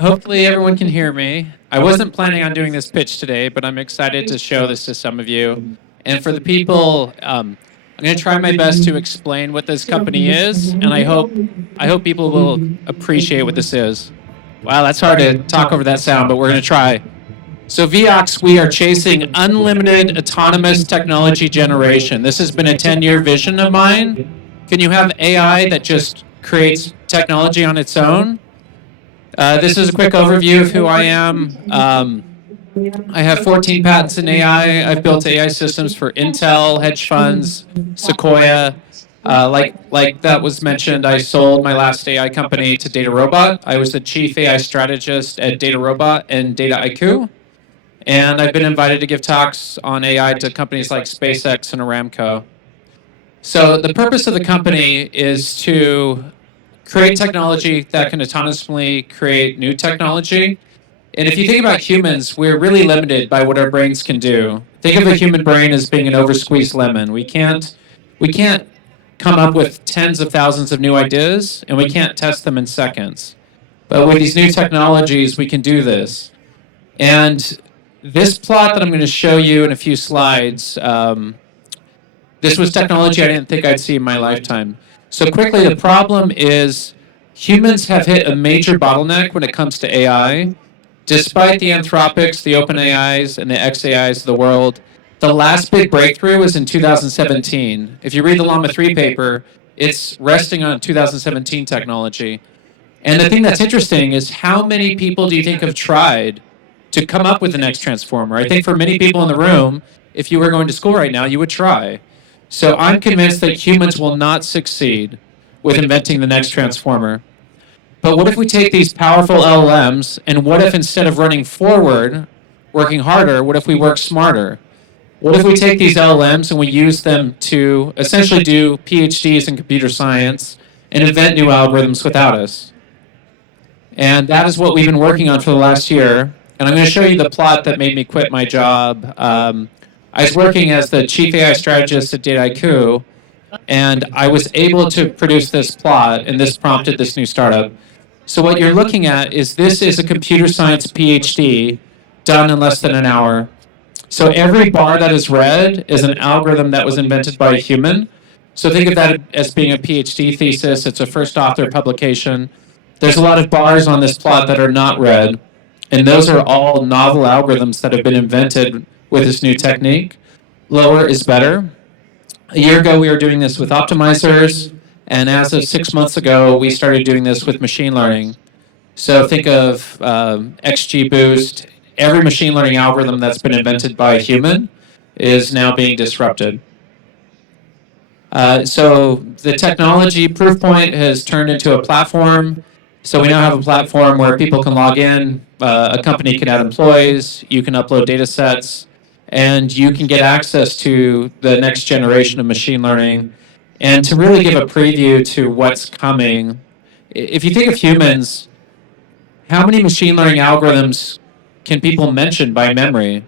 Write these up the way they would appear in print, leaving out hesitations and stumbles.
Hopefully everyone can hear me. I wasn't planning on doing this pitch today, but I'm excited to show this to some of you. And for the people, I'm going to try my best to explain what this company is, and I hope people will appreciate what this is. Wow, that's hard to talk over that sound, but we're going to try. So VEOX, we are chasing unlimited autonomous technology generation. This has been a 10-year vision of mine. Can you have AI that just creates technology on its own? This is a quick overview of who I am. I have 14 patents in AI. I've built AI systems for Intel, hedge funds, Sequoia. Like that was mentioned, I sold my last AI company to DataRobot. I was the chief AI strategist at DataRobot and Dataiku. And I've been invited to give talks on AI to companies like SpaceX and Aramco. So the purpose of the company is to create technology that can autonomously create new technology. And if you think about humans, we're really limited by what our brains can do. Think of the human brain as being an oversqueezed lemon. We can't come up with tens of thousands of new ideas, and we can't test them in seconds. But with these new technologies, we can do this. And this plot that I'm going to show you in a few slides, this was technology I didn't think I'd see in my lifetime. So quickly, the problem is humans have hit a major bottleneck when it comes to AI. Despite the Anthropics, the OpenAIs, and the XAIs of the world, the last big breakthrough was in 2017. If you read the Llama 3 paper, it's resting on 2017 technology. And the thing that's interesting is how many people do you think have tried to come up with the next transformer? I think for many people in the room, if you were going to school right now, you would try. So I'm convinced that humans will not succeed with inventing the next transformer. But what if we take these powerful LLMs, and what if instead of running forward, working harder, what if we work smarter? What if we take these LLMs and we use them to essentially do PhDs in computer science and invent new algorithms without us? And that is what we've been working on for the last year. And I'm going to show you the plot that made me quit my job. I was working as the chief AI strategist at Dataiku, and I was able to produce this plot, and this prompted this new startup. So what you're looking at is this is a computer science PhD done in less than an hour. So every bar that is red is an algorithm that was invented by a human. So think of that as being a PhD thesis. It's a first author publication. There's a lot of bars on this plot that are not red, and those are all novel algorithms that have been invented with this new technique. Lower is better. A year ago, we were doing this with optimizers, and as of 6 months ago, we started doing this with machine learning. So think of XGBoost. Every machine learning algorithm that's been invented by a human is now being disrupted. So the technology proof point has turned into a platform. So we now have a platform where people can log in, a company can add employees, you can upload data sets, and you can get access to the next generation of machine learning. And to really give a preview to what's coming, if you think of humans, how many machine learning algorithms can people mention by memory?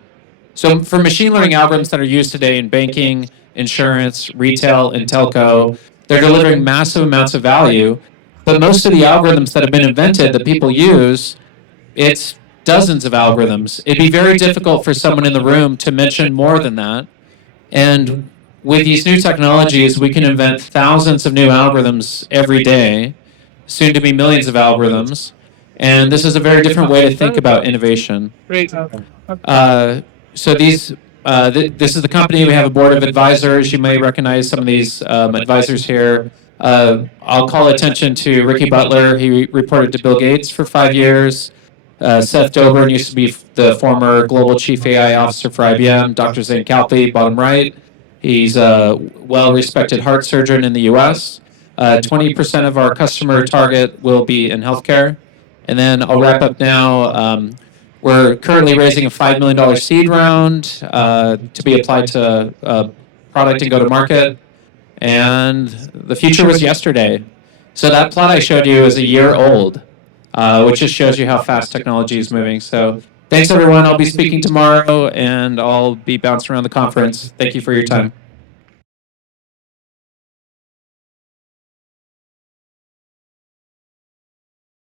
So for machine learning algorithms that are used today in banking, insurance, retail, and telco, they're delivering massive amounts of value. But most of the algorithms that have been invented that people use, it's dozens of algorithms. It'd be very difficult for someone in the room to mention more than that. And with these new technologies, we can invent thousands of new algorithms every day, soon to be millions of algorithms. And this is a very different way to think about innovation. Great. So this is the company. We have a board of advisors. You may recognize some of these advisors here. I'll call attention to Ricky Butler. He reported to Bill Gates for 5 years. Seth Dobrin used to be the former global chief AI officer for IBM. Dr. Zane Kalpi, bottom right. He's a well-respected heart surgeon in the U.S. 20% of our customer target will be in healthcare. And then I'll wrap up now. We're currently raising a $5 million seed round to be applied to product and go-to-market. And the future was yesterday. So that plot I showed you is a year old, which just shows you how fast technology is moving. So thanks, everyone. I'll be speaking tomorrow, and I'll be bouncing around the conference. Thank you for your time.